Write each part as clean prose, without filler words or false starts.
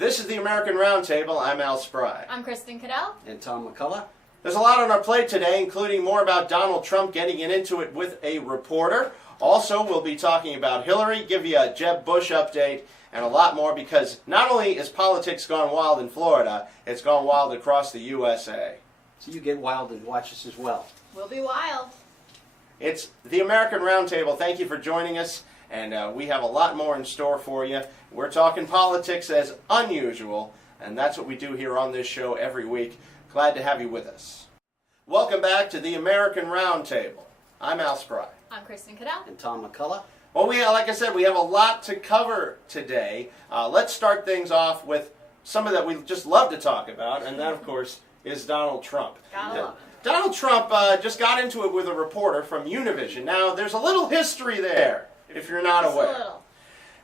This is the American Roundtable. I'm Al Spry. I'm Kristen Cadell. And Tom McCullough. There's a lot on our plate today, including more about Donald Trump getting into it with a reporter. Also, we'll be talking about Hillary, give you a Jeb Bush update, and a lot more because not only is politics gone wild in Florida, it's gone wild across the USA. So you get wild and watch us as well. We'll be wild. It's the American Roundtable. Thank you for joining us, and we have a lot more in store for you. We're talking politics as unusual, and that's what we do here on this show every week. Glad to have you with us. Welcome back to the American Roundtable. I'm Al Spry. I'm Kristen Cadell. And Tom McCullough. Well, like I said, we have a lot to cover today. Let's start things off with something that we just love to talk about, and that, of course, is Donald Trump. Gotta love it. Donald Trump just got into it with a reporter from Univision. Now, there's a little history there, if you're not Just aware. a little.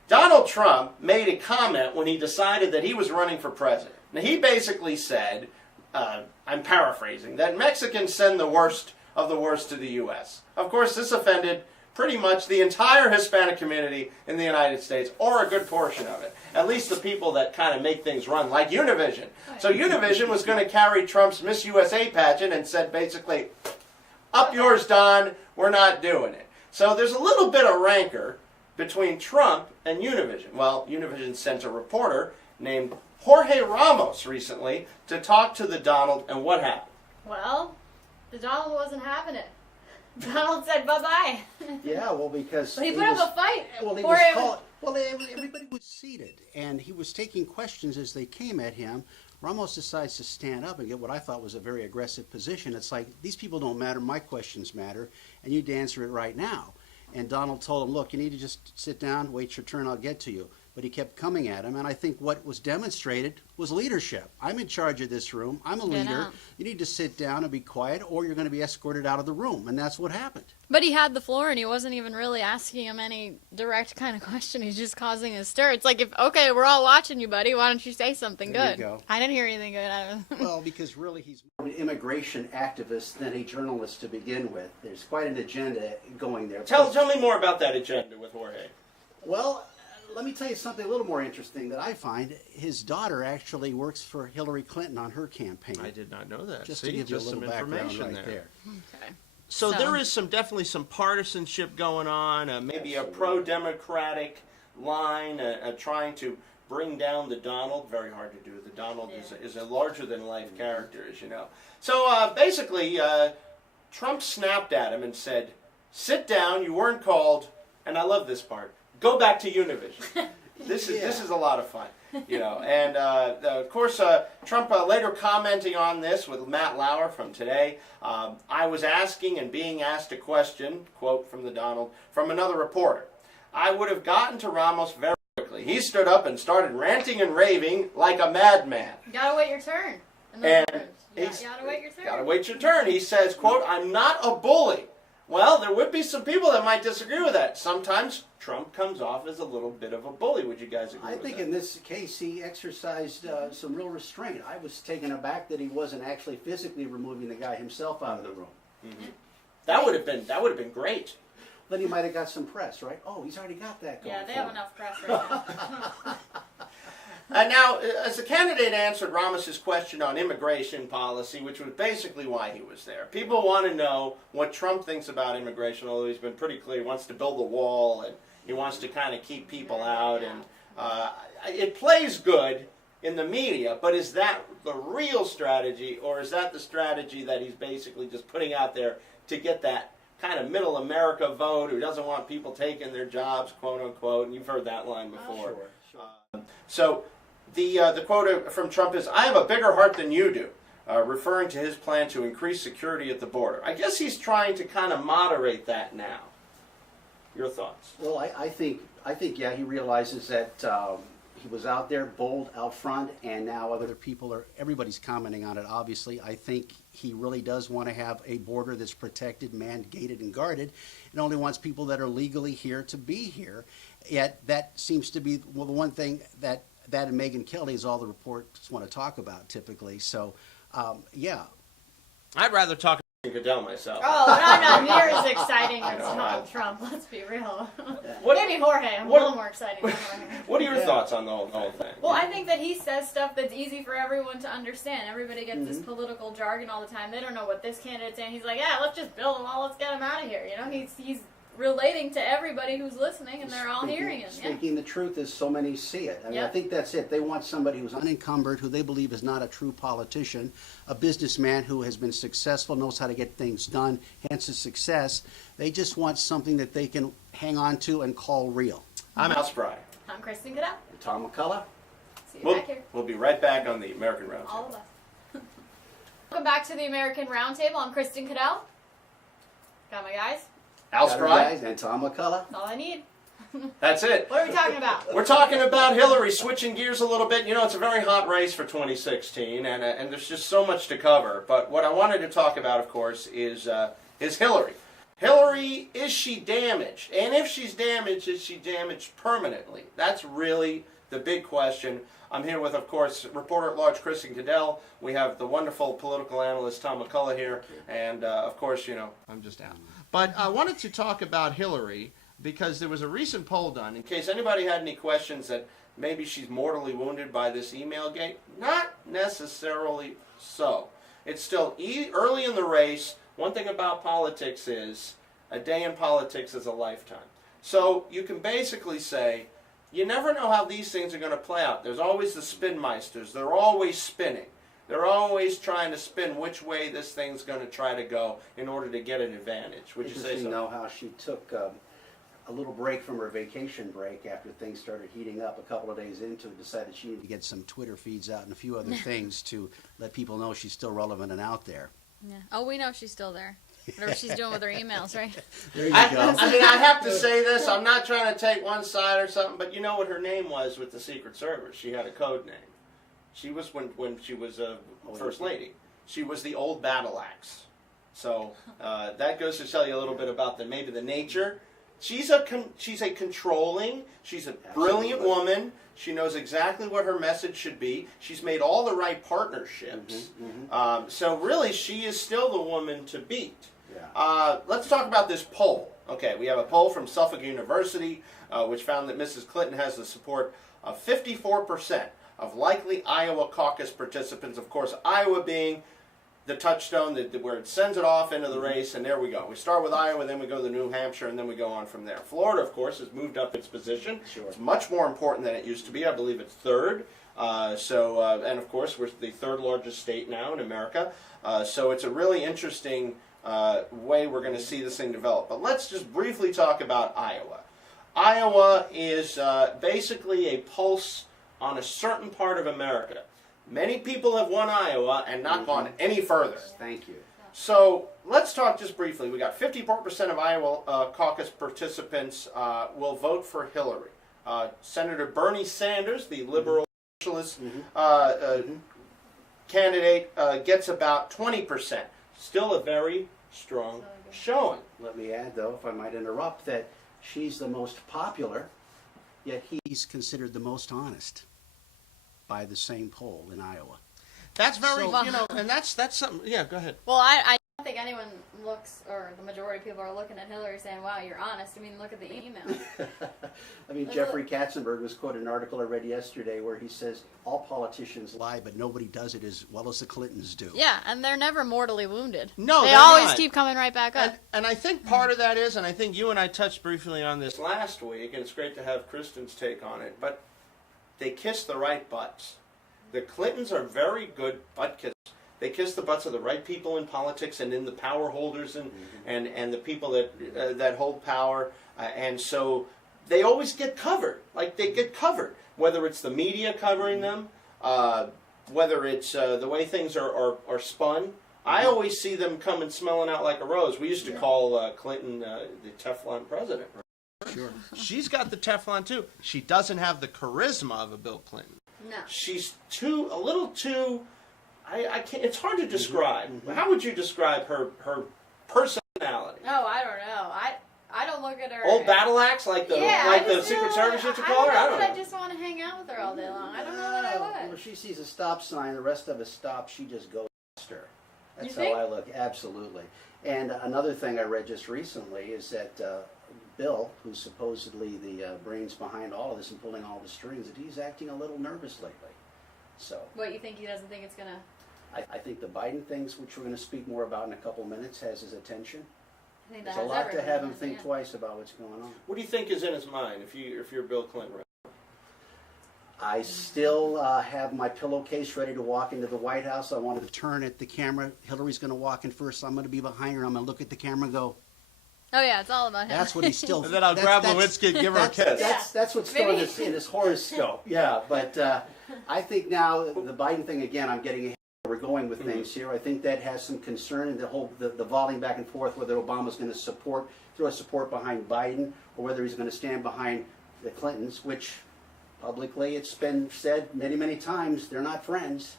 Donald Trump made a comment when he decided that he was running for president. Now, he basically said, I'm paraphrasing, that Mexicans send the worst of the worst to the U.S. Of course, this offended pretty much the entire Hispanic community in the United States, or a good portion of it. At least the people that kind of make things run, like Univision. So Univision was going to carry Trump's Miss USA pageant and said basically, up yours, Don, we're not doing it. So there's a little bit of rancor between Trump and Univision. Well, Univision sent a reporter named Jorge Ramos recently to talk to the Donald, and what happened? Well, the Donald wasn't having it. Donald said bye-bye. Yeah, well, because... But he put up a fight. Everybody was seated, and he was taking questions as they came at him. Ramos decides to stand up and get what I thought was a very aggressive position. It's like, these people don't matter, my questions matter, and you need to answer it right now. And Donald told him, look, you need to just sit down, wait your turn, I'll get to you. But he kept coming at him, and I think what was demonstrated was leadership. I'm in charge of this room. I'm a leader. You need to sit down and be quiet, or you're going to be escorted out of the room, and that's what happened. But he had the floor, and he wasn't even really asking him any direct kind of question. He's just causing a stir. It's like, okay, we're all watching you, buddy. Why don't you say something There good? you go. I didn't hear anything good out of him. Well, because really he's more an immigration activist than a journalist to begin with. There's quite an agenda going there. Tell me more about that agenda with Jorge. Well, let me tell you something a little more interesting that I find. His daughter actually works for Hillary Clinton on her campaign. I did not know that. Just to give you a little background right there. Okay. So there is definitely some partisanship going on, maybe a pro-democratic line, trying to bring down the Donald. Very hard to do. The Donald is a larger-than-life character, as you know. So basically, Trump snapped at him and said, sit down, you weren't called, and I love this part, go back to Univision. This is a lot of fun. You know, and of course, Trump later commenting on this with Matt Lauer from Today, I was asking and being asked a question, quote from the Donald, from another reporter. I would have gotten to Ramos very quickly. He stood up and started ranting and raving like a madman. You gotta wait your turn. And You gotta wait your turn. Gotta wait your turn. He says, quote, I'm not a bully. Well, there would be some people that might disagree with that. Sometimes Trump comes off as a little bit of a bully. Would you guys agree with that? I think in this case he exercised some real restraint. I was taken aback that he wasn't actually physically removing the guy himself out of the room. Mm-hmm. That would have been great. Then he might have got some press, right? Oh, he's already got that going. Yeah, they have enough press right now. Now, as the candidate answered Ramos's question on immigration policy, which was basically why he was there, people want to know what Trump thinks about immigration, although he's been pretty clear. He wants to build a wall, and he wants to kind of keep people out. And it plays good in the media, but is that the real strategy, or is that the strategy that he's basically just putting out there to get that kind of middle America vote who doesn't want people taking their jobs, quote unquote, and you've heard that line before. Sure. So the quote from Trump is, I have a bigger heart than you do, referring to his plan to increase security at the border. I guess he's trying to kind of moderate that now. Your thoughts? Well, I think yeah, he realizes that he was out there bold out front, and now everybody's commenting on it, obviously. I think he really does want to have a border that's protected, manned, gated, and guarded, and only wants people that are legally here to be here. Yet that seems to be, well, the one thing that and Megyn Kelly is all the reports want to talk about typically. So, yeah. I'd rather talk Goodell myself. Oh, but I'm not near as exciting as know, Donald Trump. Let's be real. What- Maybe Jorge. I'm what- a little more exciting than Jorge. What are your thoughts on the whole thing? Well, I think that he says stuff that's easy for everyone to understand. Everybody gets this political jargon all the time. They don't know what this candidate's saying. He's like, yeah, let's just build them all. Let's get them out of here. You know, he's relating to everybody who's listening, and they're all hearing him. Yeah. Speaking the truth as so many see it. I mean, I Yep. think that's it. They want somebody who's unencumbered, who they believe is not a true politician, a businessman who has been successful, knows how to get things done, hence his success. They just want something that they can hang on to and call real. I'm Al Spry. I'm Kristen Goodell. And Tom McCullough. See you back here. We'll be right back on the American Roundtable. All of us. Welcome back to the American Roundtable. I'm Kristen Goodell. Got my guys. Al Got our Spry. guys, and Tom McCullough. That's all I need. That's it. What are we talking about? We're talking about Hillary, switching gears a little bit. You know, it's a very hot race for 2016, and there's just so much to cover. But what I wanted to talk about, of course, is Hillary. Hillary, is she damaged? And if she's damaged, is she damaged permanently? That's really the big question. I'm here with, of course, reporter-at-large Kristen Goodell. We have the wonderful political analyst Tom McCullough here, and of course, you know, I'm just out. But I wanted to talk about Hillary because there was a recent poll done. In case anybody had any questions that maybe she's mortally wounded by this email gate, not necessarily so. It's still early in the race. One thing about politics is a day in politics is a lifetime. So you can basically say, you never know how these things are going to play out. There's always the spin meisters. They're always spinning. They're always trying to spin which way this thing's going to try to go in order to get an advantage. Would you say Interesting, so? though, how she took a little break from her vacation break after things started heating up a couple of days into it, decided she needed to get some Twitter feeds out and a few other things to let people know she's still relevant and out there. Yeah. Oh, we know she's still there. Whatever she's doing with her emails, right? There you I go. mean, I have to say this. I'm not trying to take one side or something, but you know what her name was with the Secret Service? She had a code name. She was, when she was a First Lady, she was the old battle axe. So that goes to tell you a little bit about maybe the nature. She's a controlling, she's a brilliant woman. She knows exactly what her message should be. She's made all the right partnerships. So really, she is still the woman to beat. Yeah. Let's talk about this poll. Okay, we have a poll from Suffolk University, which found that Mrs. Clinton has the support of 54% of likely Iowa caucus participants. Of course, Iowa being the touchstone where it sends it off into the race, and there we go. We start with Iowa, then we go to New Hampshire, and then we go on from there. Florida, of course, has moved up its position. Sure. It's much more important than it used to be. I believe it's third. And of course, we're the third largest state now in America. So it's a really interesting way we're going to see this thing develop. But let's just briefly talk about Iowa. Iowa is basically a pulse on a certain part of America. Many people have won Iowa and not gone any further. Thank you. So let's talk just briefly. We got 54% of Iowa caucus participants will vote for Hillary. Senator Bernie Sanders, the liberal socialist candidate, gets about 20%. Still a very strong showing. Let me add, though, if I might interrupt, that she's the most popular, yet he's considered the most honest by the same poll in Iowa. That's very, So- you know, and that's something. Yeah, go ahead. Well, I don't think anyone looks, or the majority of people are looking at Hillary saying, wow, you're honest. I mean, look at the email. I mean, Jeffrey Katzenberg was quoted an article I read yesterday where he says, all politicians lie, but nobody does it as well as the Clintons do. yeah, and they're never mortally wounded. No, they they're always not. keep coming right back up. And I think part of that is, and I think you and I touched briefly on this last week, and it's great to have Kristen's take on it, but they kiss the right butts. The Clintons are very good butt kissers. They kiss the butts of the right people in politics and in the power holders and the people that hold power. And so they always get covered. Like, they get covered. Whether it's the media covering them, whether it's the way things are spun. I always see them coming smelling out like a rose. We used to call Clinton the Teflon president. Right? Sure. She's got the Teflon, too. She doesn't have the charisma of a Bill Clinton. No. She's a little too. I can't. It's hard to describe. How would you describe her personality? No, I don't know. I don't look at her. Old battle axe, like the Secret Service used to call her. I don't know. I just want to hang out with her all day long. I don't know that I would. When she sees a stop sign, the rest of us stop, she just goes faster. That's You how think? I look, absolutely. And another thing I read just recently is that Bill, who's supposedly the brains behind all of this and pulling all the strings, that he's acting a little nervous lately. So What, you think he doesn't think it's gonna? I think the Biden things, which we're going to speak more about in a couple of minutes, has his attention. I think that There's a has lot to everyone, have him yeah. think twice about what's going on. What do you think is in his mind if you're Bill Clinton? I still have my pillowcase ready to walk into the White House. I wanted to turn at the camera. Hillary's going to walk in first. I'm going to be behind her. I'm going to look at the camera and go, Oh yeah, it's all about him. that's what he's still. And then I'll grab Lewinsky and give her a kiss. That's what's still in his horoscope. Yeah, but I think now the Biden thing, again, I'm getting ahead where we're going with things here. I think that has some concern in the volleying back and forth, whether Obama's going to throw a support behind Biden or whether he's going to stand behind the Clintons, which publicly it's been said many, many times they're not friends.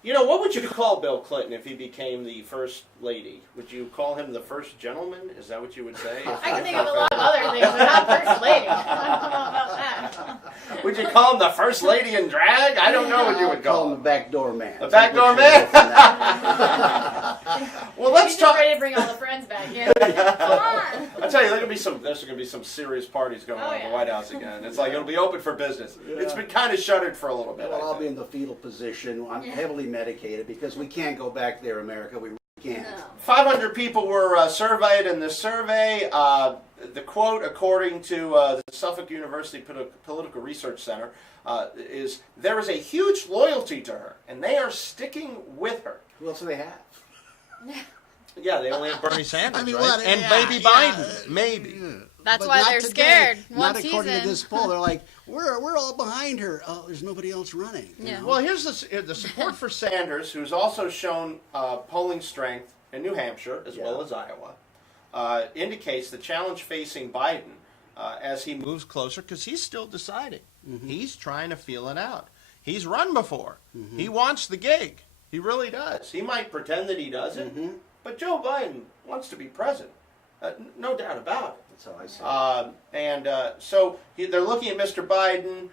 You know, what would you call Bill Clinton if he became the first lady? Would you call him the first gentleman? Is that what you would say? I can think of a lot of other things, but not first lady. I don't know about that. Would you call him the first lady in drag? I don't know what you would Call call him him. the backdoor man. The backdoor man? Well, let's He's just talk. ready to bring all the friends back. Yeah. Come on. I tell you, there's going to be some serious parties going on at yeah. the White House again. It's like it'll be open for business. It's been kind of shuttered for a little bit. Well, I I'll be think. in the fetal position. I'm heavily medicated because we can't go back there, America. We really can't. No. 500 people were surveyed in this survey. The quote, according to the Suffolk University Political Research Center, is there is a huge loyalty to her, and they are sticking with her. Who else do they have? Yeah, they only have Bernie Sanders, I mean, right? well, and yeah, maybe yeah. Biden, maybe. That's But why not they're today. scared. Not Once according he's to in. this poll. They're like, we're all behind her. Oh, there's nobody else running. you Yeah. know? Well, here's the support for Sanders, who's also shown polling strength in New Hampshire as well as Iowa, indicates the challenge facing Biden as he moves closer, because he's still deciding. He's trying to feel it out. He's run before. He wants the gig. He really does. He might pretend that he doesn't, but Joe Biden wants to be president. No doubt about it. That's how I say it. So they're looking at Mr. Biden,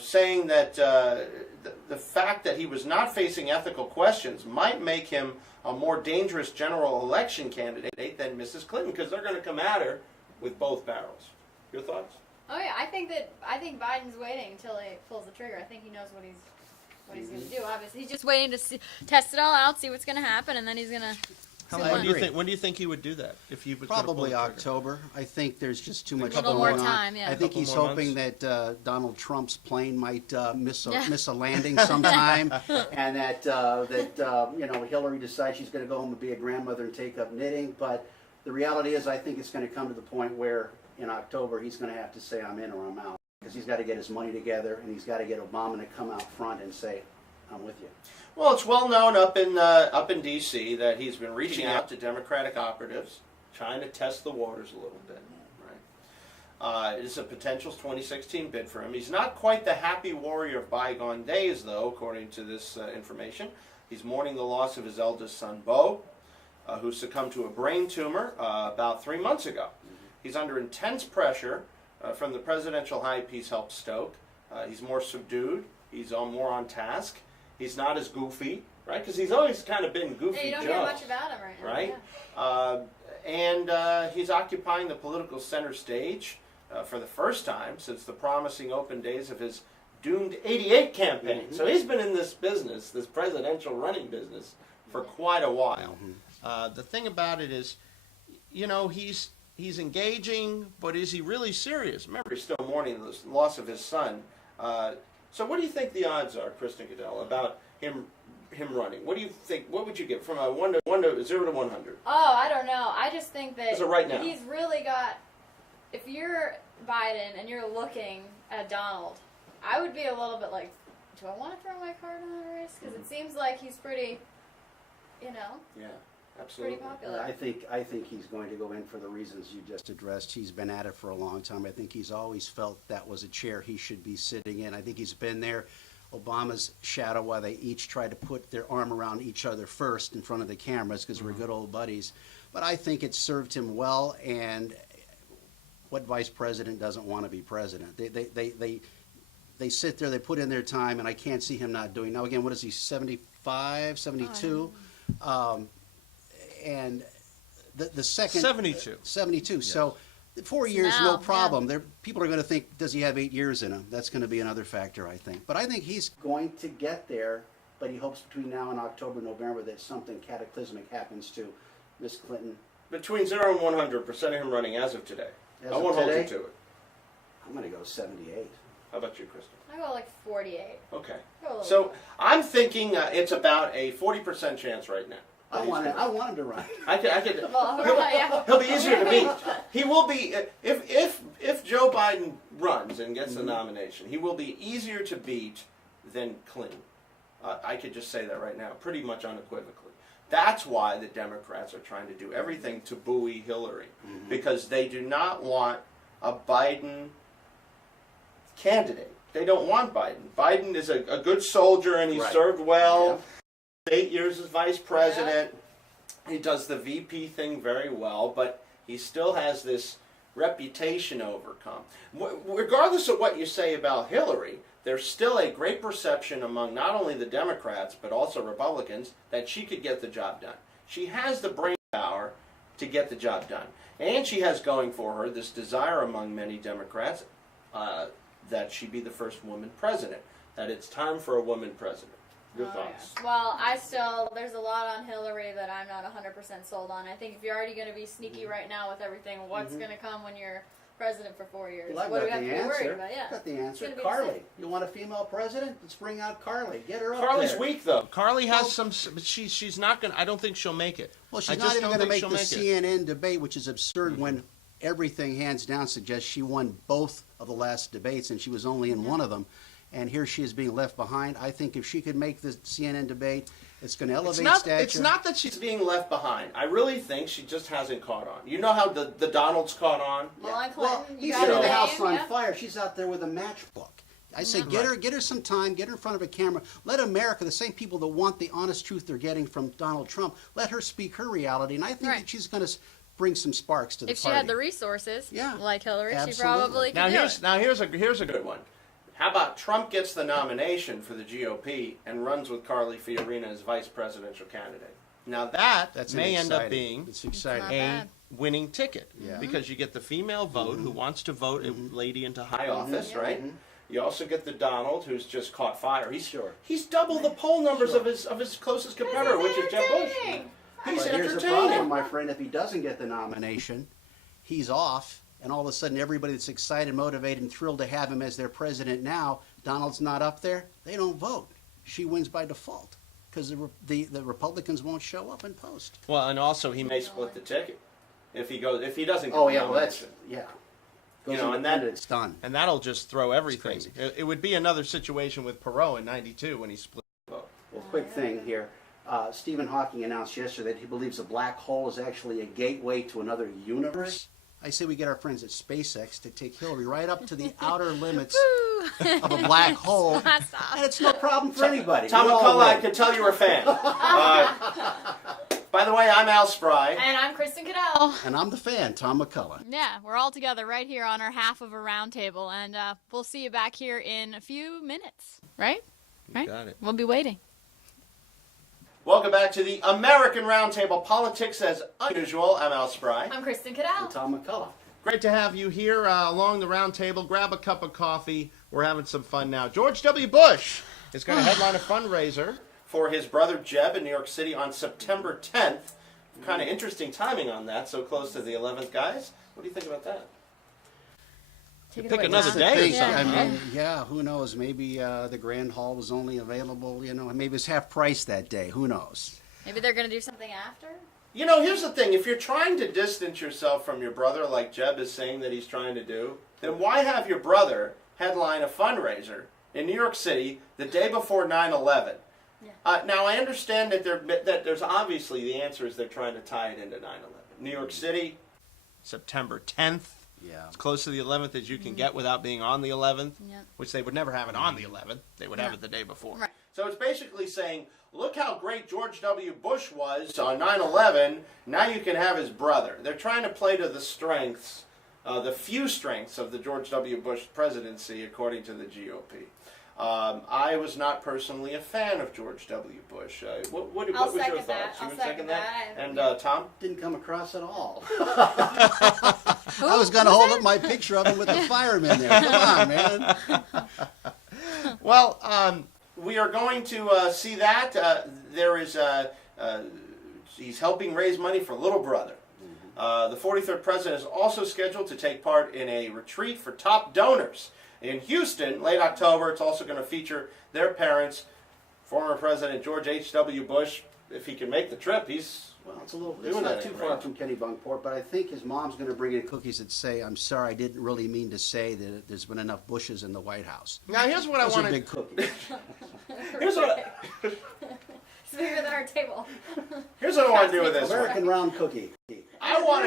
saying that the fact that he was not facing ethical questions might make him a more dangerous general election candidate than Mrs. Clinton, because they're going to come at her with both barrels. Your thoughts? Oh yeah, I think Biden's waiting until he pulls the trigger. I think he knows what he's going to do. Obviously, He's just waiting to test it all out, see what's gonna happen, and then he's gonna. When do you think he would do that? If he was gonna pull Probably the trigger? October. I think there's just too much little going more on. time, yeah. I think Couple he's more hoping that Donald Trump's plane might miss Yeah. a landing sometime, and that Hillary decides she's going to go home and be a grandmother and take up knitting. But the reality is, I think it's going to come to the point where in October he's going to have to say I'm in or I'm out, because he's got to get his money together and he's got to get Obama to come out front and say I'm with you. Well, it's well known up in D.C. that he's been reaching out to Democratic operatives, trying to test the waters a little bit. Right? It is a potential 2016 bid for him. He's not quite the happy warrior of bygone days, though, according to this information. He's mourning the loss of his eldest son, Beau, who succumbed to a brain tumor about 3 months ago. He's under intense pressure from the presidential hype he's helped stoke. He's more subdued. He's more on task. He's not as goofy, right? Because he's always kind of been goofy you don't Joe, hear much about him right now. right? Yeah. And he's occupying the political center stage for the first time since the promising open days of his doomed '88 campaign. So he's been in this business, this presidential running business, for quite a while. The thing about it is, he's engaging, but is he really serious? Remember, he's still mourning the loss of his son. So what do you think the odds are, Kristen Goodell, about him running? What do you think? What would you give from a 0 to 100? Oh, I don't know. I just think that As of right now. he's really got. If you're Biden and you're looking at Donald, I would be a little bit like, do I want to throw my card in the race? Because it seems like he's pretty, Yeah, pretty absolutely. popular. I think he's going to go in for the reasons you just addressed. He's been at it for a long time. I think he's always felt that was a chair he should be sitting in. I think he's been there. Obama's shadow, while they each tried to put their arm around each other first in front of the cameras because we're good old buddies. But I think it served him well, and what vice president doesn't want to be president? They sit there, they put in their time, and I can't see him not doing. Now, again, what is he, 75, 72? And the second 72. 72. So 4 years, Now, no problem. People are going to think, does he have 8 years in him? That's going to be another factor, I think. But I think he's going to get there. But he hopes between now and October, November that something cataclysmic happens to Miss Clinton. Between 0 and 100% of him running as of today. As I of won't hold today? you to it. I'm going to go 78. How about you, Kristen? I go like 48. Okay. Go a little So bit. I'm thinking it's about a 40% chance right now. I want him to run. I could. Well, yeah. He'll be easier to beat. He will be if Joe Biden runs and gets the nomination. He will be easier to beat than Clinton. I could just say that right now, pretty much unequivocally. That's why the Democrats are trying to do everything to buoy Hillary, because they do not want a Biden candidate. They don't want Biden. Biden is a good soldier and he Right. served well. Yeah. 8 years as vice president. He does the VP thing very well, but he still has this reputation to overcome. Regardless of what you say about Hillary, there's still a great perception among not only the Democrats but also Republicans that she could get the job done. She has the brain power to get the job done. And she has going for her this desire among many Democrats that she be the first woman president, that it's time for a woman president. Your thoughts? Yeah. Well, there's a lot on Hillary that I'm not 100% sold on. I think if you're already going to be sneaky right now with everything, what's going to come when you're president for 4 years? Well, I've what do we got have the to be worried answer. about? Yeah. I've got the answer. It's gonna be the Carly. same. You want a female president? Let's bring out Carly. Get her up Carly's there. weak though. Carly has some, but she's not gonna. I don't think she'll make it. Well, I she's just not even don't going to think make she'll the it. CNN debate, which is absurd when everything hands down suggests she won both of the last debates and she was only in one of them. And here she is being left behind. I think if she could make the CNN debate, it's going to elevate stature. It's not that she's being left behind. I really think she just hasn't caught on. You know how the Donalds caught on? Well, I'm Well, Clinton. he's You got setting the her house name, on yeah. fire. She's out there with a matchbook. I say, get her some time, get her in front of a camera. Let America, the same people that want the honest truth they're getting from Donald Trump, let her speak her reality. And I think Right. that she's going to bring some sparks to the If she party. had the resources, Yeah, like Hillary, she absolutely. probably could Now do here's it. here's a good one. How about Trump gets the nomination for the GOP and runs with Carly Fiorina as vice presidential candidate? Now that may end up being It's exciting. not a bad. winning ticket, Yeah. because you get the female vote who wants to vote a lady into high Mhm. office, right? You also get the Donald who's just caught fire. Sure. He's double the poll numbers Sure. of his closest competitor, which is Jeb Bush. Entertaining. He's But here's the problem, entertaining. my friend. If he doesn't get the nomination, he's off. And all of a sudden, everybody that's excited, motivated, and thrilled to have him as their president now, Donald's not up there, they don't vote. She wins by default because the Republicans won't show up and post. Well, and also he may split the ticket if he doesn't. Get Oh, the yeah, well, that's, nomination. yeah. You know, and that- it's done. And that'll just throw everything. crazy. It would be another situation with Perot in '92 when he split the vote. Well, quick thing here. Stephen Hawking announced yesterday that he believes a black hole is actually a gateway to another universe. I say we get our friends at SpaceX to take Hillary right up to the outer limits of a black hole, Blast off. and it's no problem for anybody. Tom We all McCullough, I win. can tell you're a fan. By the way, I'm Al Spry. And I'm Kristen Cadell. And I'm the fan, Tom McCullough. Yeah, we're all together right here on our half of a round table, and we'll see you back here in a few minutes, right? Right? Got it. We'll be waiting. Welcome back to the American Roundtable, Politics as Unusual. I'm Al Spry. I'm Kristen Cadell. And Tom McCullough. Great to have you here along the round table. Grab a cup of coffee. We're having some fun now. George W. Bush is going to headline a fundraiser for his brother Jeb in New York City on September 10th. Kind of interesting timing on that, so close to the 11th, guys. What do you think about that? Take it Pick away, another Tom. day or Think, something. I huh? mean, yeah, who knows? Maybe the Grand Hall was only available, maybe it's half price that day. Who knows? Maybe they're going to do something after? You know, here's the thing. If you're trying to distance yourself from your brother like Jeb is saying that he's trying to do, then why have your brother headline a fundraiser in New York City the day before 9/11? Yeah. Now, I understand that there's obviously the answer is they're trying to tie it into 9/11. New York City, September 10th. Yeah. As close to the 11th as you can get without being on the 11th, Yeah. which they would never have it on the 11th. They would have it the day before. Right. So it's basically saying, look how great George W. Bush was on 9/11. Now you can have his brother. They're trying to play to the strengths, the few strengths of the George W. Bush presidency, according to the GOP. I was not personally a fan of George W. Bush. What was your I'll second thoughts? that. You I'll would second that. And Tom? Didn't come across at all. Who? I was going to hold up my picture of him with the fireman there. Come on, man. Well, we are going to see that. There is he's helping raise money for little brother. The 43rd president is also scheduled to take part in a retreat for top donors in Houston, late October. It's also going to feature their parents, former President George H.W. Bush. If he can make the trip, he's Well, it's not that too ain't far right. from Kennebunkport, but I think his mom's going to bring in cookies that say, "I'm sorry, I didn't really mean to say that there's been enough Bushes in the White House." Now here's what Those I are want big cookies. Here's what It's bigger than our table. here's what I want to do with this one. American round cookie. I want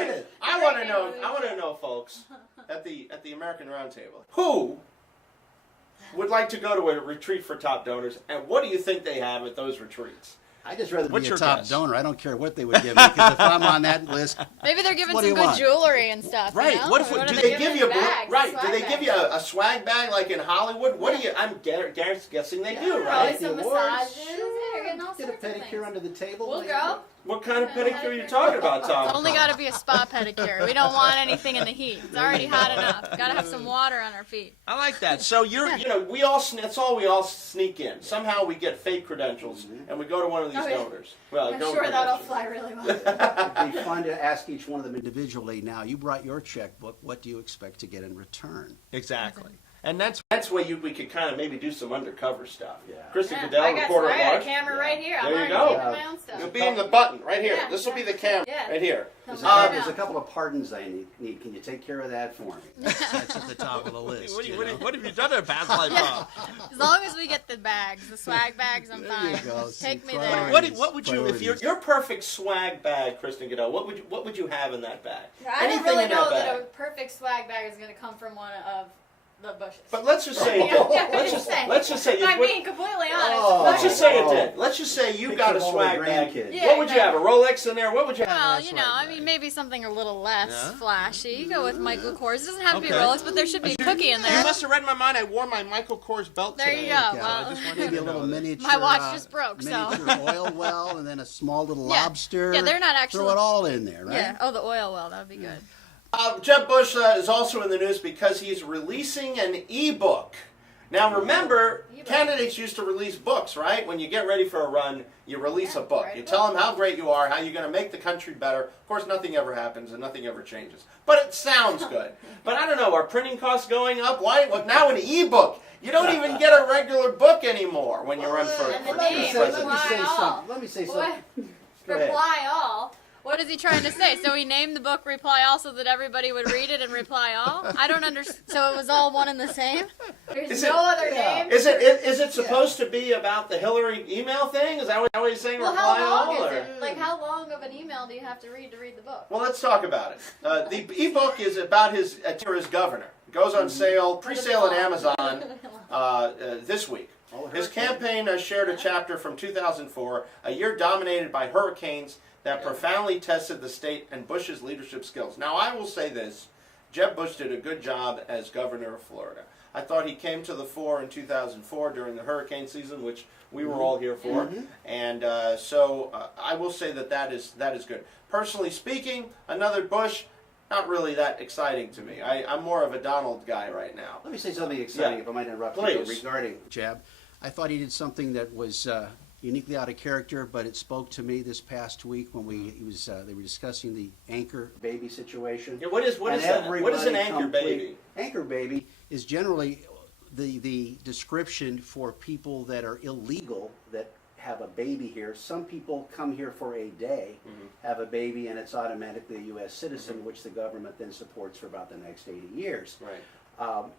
to know, folks, at the American Roundtable, who would like to go to a retreat for top donors, and what do you think they have at those retreats? I just rather What's be a your top guess? donor. I don't care what they would give me, because if I'm on that list, Maybe they're giving What do some you good want? jewelry and stuff. Right. You know? What if Or do are they giving give you a bags, right? Do swag they give you a swag bag like in Hollywood? What do you? I'm guessing they do, Probably right? some The awards, massages. Yeah, you're getting all get a sorts of pedicure things. under the table. We'll like- go. What kind of pedicure are you talking about, It's Tom? only got to be a spa pedicure. We don't want anything in the heat. It's already hot enough. Got to have some water on our feet. I like that. So that's all we all sneak in. Somehow we get fake credentials and we go to one of these Oh, yeah. donors. Well, I'm donor sure that'll credentials. fly really well. It'd be fun to ask each one of them individually. Now, you brought your checkbook. What do you expect to get in return? Exactly. And that's where we could kind of maybe do some undercover stuff. Yeah. Kristen Yeah, Goodell, reporter at I got a large. camera right here. I'm There you already go. keeping my own stuff. You'll be in the button right here. Yeah, This will be the yeah. camera Yeah. right here. There's Come on there's now. a couple of pardons I need. Can you take care of that for me? That's at the top of the list. What you know? have you done in a past life, Bob? As long as we get the bags, the swag bags, I'm There fine. you go. Take me See, there. priorities. What would you, if your perfect swag bag, Kristen Goodell, what would you have in that bag? I don't Anything really in know that that bag. a perfect swag bag is going to come from one of the Bushes. But let's just say, let's just say, I'm being completely honest. Oh. let's just say it did. Let's just say you got a Picture of all the swag bag. grandkids. Yeah, What would you have? A Rolex in there? What would you have? Well, in that you know, swag I mean, bag? maybe something a little less Yeah? flashy. You go with Michael Kors. It doesn't have to be Okay. Rolex, but there should be a cookie in You there. must have read my mind. I wore my Michael Kors belt There today. you go. Yeah, Well, I just wanted Maybe to a little know that. miniature. My watch just broke, so. Miniature oil well, and then a small little Yeah. lobster. Yeah, they're not actually. Throw it all in there, right? Yeah. Oh, the oil well. That would be good. Jeb Bush is also in the news because he's releasing an e-book. Now remember, E-book. candidates used to release books, right? When you get ready for a run, you release Yeah, a book. write a You book. tell them how great you are, how you're going to make the country better. Of course, nothing ever happens and nothing ever changes. But it sounds good. But I don't know, are printing costs going up? Why? Well, now an e-book. You don't even get a regular book anymore when you run for And the Let me name, say- president. reply all. Let me say What? something. Go ahead. Reply all. What is he trying to say? So he named the book Reply All so that everybody would read it and reply all? I don't understand. So it was all one and the same? There's Is no it- other yeah. name. Is it supposed to be about the Hillary email thing? Is that what he's saying? Well, reply how long all? is or- it? Like, how long of an email do you have to read the book? Well, let's talk about it. The ebook is about his governor. It goes on sale, pre-sale at Amazon this week. All the His hurricanes. campaign shared a chapter from 2004, a year dominated by hurricanes that profoundly tested the state and Bush's leadership skills. Now, I will say this. Jeb Bush did a good job as governor of Florida. I thought he came to the fore in 2004 during the hurricane season, which we were all here for. And so I will say that is good. Personally speaking, another Bush, not really that exciting to me. I'm more of a Donald guy right now. Let me say something exciting, Yeah. if I might interrupt Please. you, regarding Jeb. I thought he did something that was uniquely out of character, but it spoke to me this past week when they were discussing the anchor baby situation. Yeah, what is And that? What is an everybody anchor baby? Anchor baby is generally the description for people that are illegal that have a baby here. Some people come here for a day, have a baby, and it's automatically a U.S. citizen, which the government then supports for about the next 80 years. Right.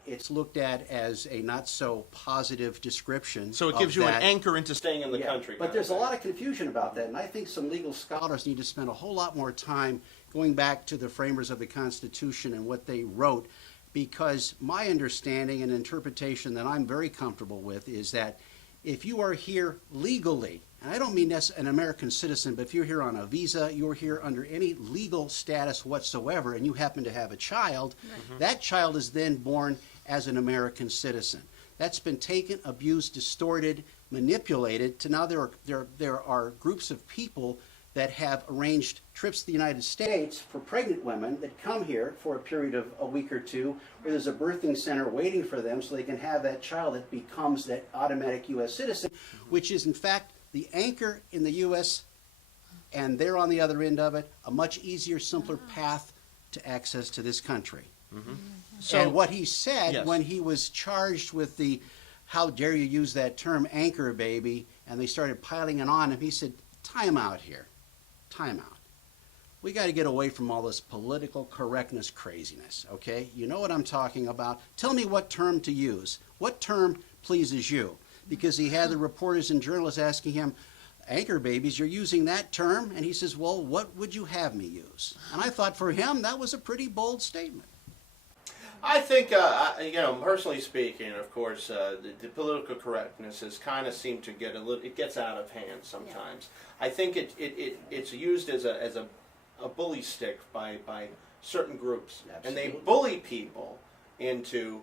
It's looked at as a not so positive description. So it of gives you an that. anchor into staying in the Yeah, country. But there's a lot of confusion about that, and I think some legal scholars need to spend a whole lot more time going back to the framers of the Constitution and what they wrote, because my understanding and interpretation that I'm very comfortable with is that if you are here legally, and I don't mean as an American citizen, but if you're here on a visa, you're here under any legal status whatsoever, and you happen to have a child, that child is then born as an American citizen. That's been taken, abused, distorted, manipulated to now there are groups of people that have arranged trips to the United States for pregnant women that come here for a period of a week or two, where there's a birthing center waiting for them so they can have that child that becomes that automatic U.S. citizen, which is in fact the anchor in the U.S., and they're on the other end of it, a much easier, simpler path to access to this country. So And what he said yes. when he was charged with the, how dare you use that term, anchor baby, and they started piling it on him, he said, time out here. Time out. We got to get away from all this political correctness craziness, okay? You know what I'm talking about. Tell me what term to use. What term pleases you? Because he had the reporters and journalists asking him, anchor babies, you're using that term? And he says, well, what would you have me use? And I thought for him, that was a pretty bold statement. I think, personally speaking, of course, the political correctness has kind of seemed to get a little. It gets out of hand sometimes. Yeah. I think it's used as a bully stick by certain groups, Absolutely. and they bully people into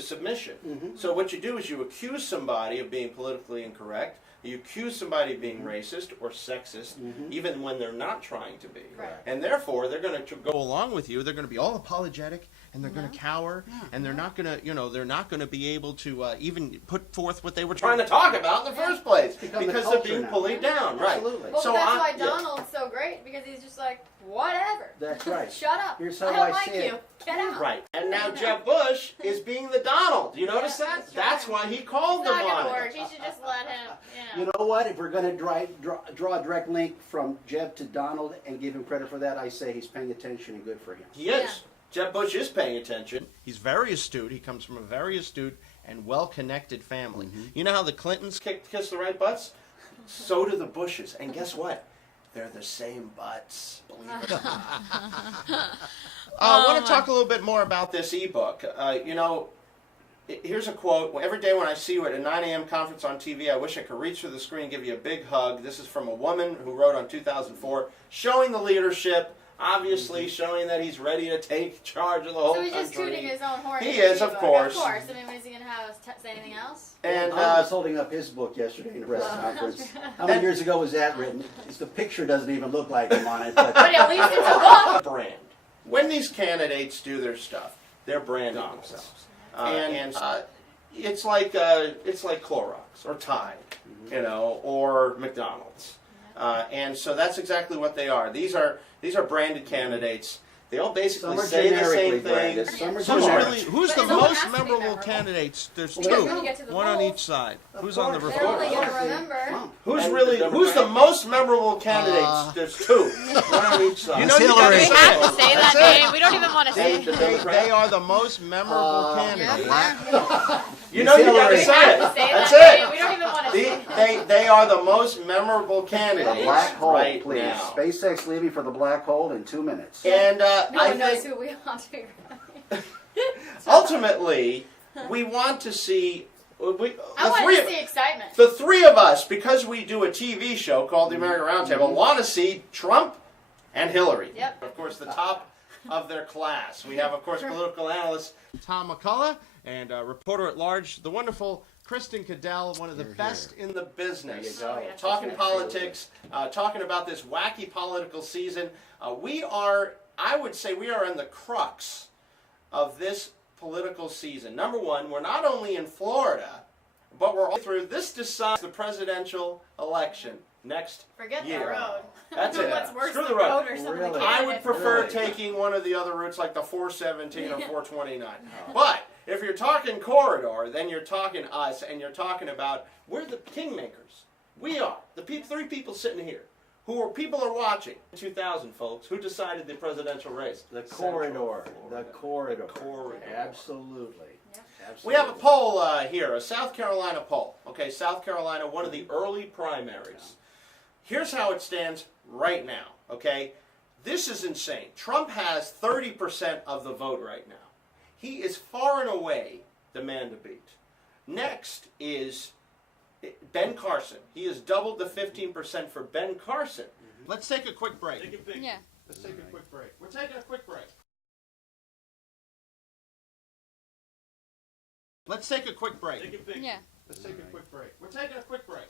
submission. Mm-hmm. So what you do is you accuse somebody of being politically incorrect. You accuse somebody of being racist or sexist, even when they're not trying to be. Right. And therefore, they're going to go along with you. They're going to be all apologetic, and they're going to cower, and they're not going to, they're not going to be able to even put forth what they were trying to talk about in the first place because they're being bullied down. Right. Absolutely. Well, So that's why Donald's so great, because he's just like, whatever. That's right. Shut up. Here's how I don't I like see you. it. Get out. Right. And now Jeb Bush is being the Donald. You notice Yeah, that? that's That's right. why he called It's them not on gonna it. work. He should just let him. You know what? If we're going to draw a direct link from Jeb to Donald and give him credit for that, I say he's paying attention and good for him. He is. Jeb Bush is paying attention. He's very astute. He comes from a very astute and well-connected family. You know how the Clintons kiss the right butts? So do the Bushes. And guess what? They're the same butts. Believe it or not. I want to talk a little bit more about this ebook. Here's a quote. Every day when I see you at a 9 a.m. conference on TV, I wish I could reach through the screen and give you a big hug. This is from a woman who wrote on 2004, showing the leadership, obviously showing that he's ready to take charge of the whole So he's country. just tooting his own horn. He is, of course. Of course. I mean, what is he going to have us say anything else? And I was holding up his book yesterday in the press conference. How many years ago was that written? The picture doesn't even look like him on it. But But at least it's a book. brand. When these candidates do their stuff, they're branding themselves. It's like Clorox or Tide, or McDonald's, and so that's exactly what they are. These are branded candidates. They all basically say the same thing. Who's the But no one most has to be memorable memorable. candidates? There's Because two, when you get to the one on polls, each side. Who's on the course. They're only report? going to remember. Who's the most memorable candidates? There's two, one on each side. It's you Hillary. gotta We say have it. to say that That's it. name. We don't even want to say it. They are the most memorable candidates. You It's know you got to Hillary. say it. Say That's that name. it. We don't even want to say it. They are the most memorable candidates The black hole, right please. now. SpaceX leaving for the black hole in 2 minutes. And No I one knows think who we want to be. ultimately we want to see I want to see excitement. the three of us, because we do a TV show called the American Roundtable, want to see Trump and Hillary. Yep. Of course, the top of their class. We have, of course, political analyst Tom McCullough and reporter at large, the wonderful Kristen Cadell, one of the best in the business. There you go. Yeah, Talking that's politics, talking about this wacky political season. I would say we are in the crux of this political season. Number one, we're not only in Florida, but we're all through. This decides the presidential election next Forget year. the road. That's it. What's worse Screw than the road. road or some of Really? the I would candidates. prefer Really? taking one of the other routes like the 417 or 429. But if you're talking corridor, then you're talking us, and you're talking about we're the kingmakers. We are the three people sitting here. People are watching. 2000, folks. Who decided the presidential race? The Central corridor. The Florida. corridor. Corridor. Absolutely. Yep. Absolutely. We have a poll here, a South Carolina poll. Okay, South Carolina, one of the early primaries. Here's how it stands right now, okay? This is insane. Trump has 30% of the vote right now. He is far and away the man to beat. Next is Ben Carson. He has doubled the 15% for Ben Carson. Let's take a quick break. Yeah. Let's take a quick break. We're taking a quick break. Let's take a quick break. Yeah. Let's take a quick break. We're taking a quick break.